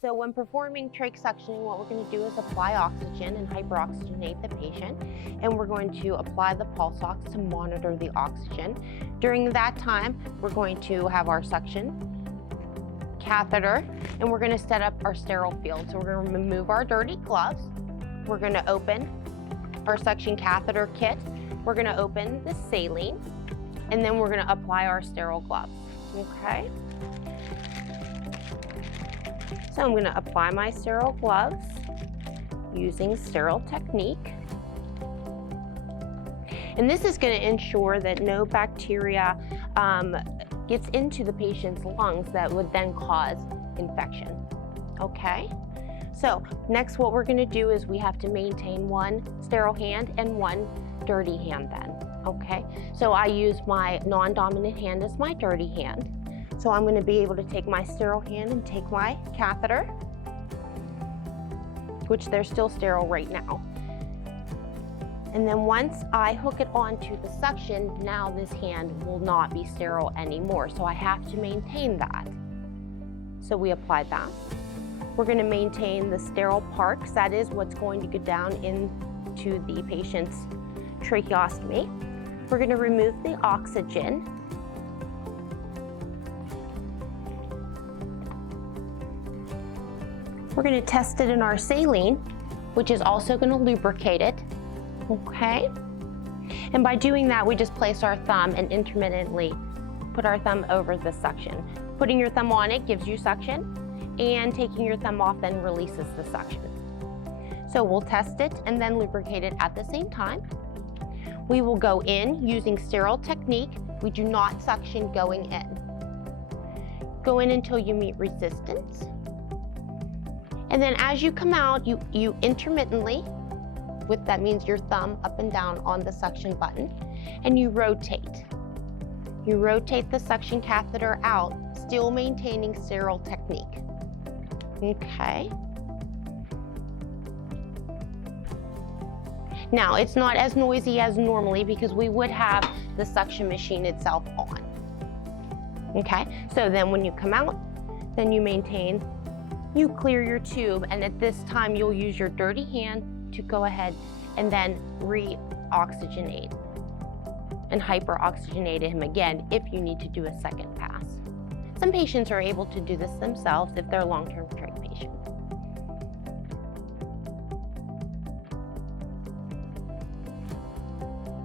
So when performing trach suctioning, what we're going to do is apply oxygen and hyperoxygenate the patient, and we're going to apply the pulse ox to monitor the oxygen. During that time, we're going to have our suction catheter, and we're going to set up our sterile field. So we're going to remove our dirty gloves. We're going to open our suction catheter kit. We're going to open the saline, and then we're going to apply our sterile gloves. Okay? So I'm going to apply my sterile gloves using sterile technique. And this is going to ensure that no bacteria gets into the patient's lungs that would then cause infection. Okay? So next what we're going to do is we have to maintain one sterile hand and one dirty hand then. Okay? So I use my non-dominant hand as my dirty hand. So I'm going to be able to take my sterile hand and take my catheter, which they're still sterile right now. And then once I hook it onto the suction, now this hand will not be sterile anymore. So I have to maintain that. So we applied that. We're going to maintain the sterile parks. That is what's going to go down into the patient's tracheostomy. We're going to remove the oxygen. We're going to test it in our saline, which is also going to lubricate it. Okay? And by doing that, we just place our thumb and intermittently put our thumb over the suction. Putting your thumb on it gives you suction, and taking your thumb off then releases the suction. So we'll test it and then lubricate it at the same time. We will go in using sterile technique. We do not suction going in. Go in until you meet resistance. And then as you come out, you intermittently, that means your thumb up and down on the suction button, and you rotate. You rotate the suction catheter out, still maintaining sterile technique. Okay. Now, it's not as noisy as normally because we would have the suction machine itself on. Okay, so then when you come out, then you maintain, you clear your tube, and at this time you'll use your dirty hand to go ahead and then re-oxygenate and hyperoxygenate him again if you need to do a second pass. Some patients are able to do this themselves if they're long-term trach patients.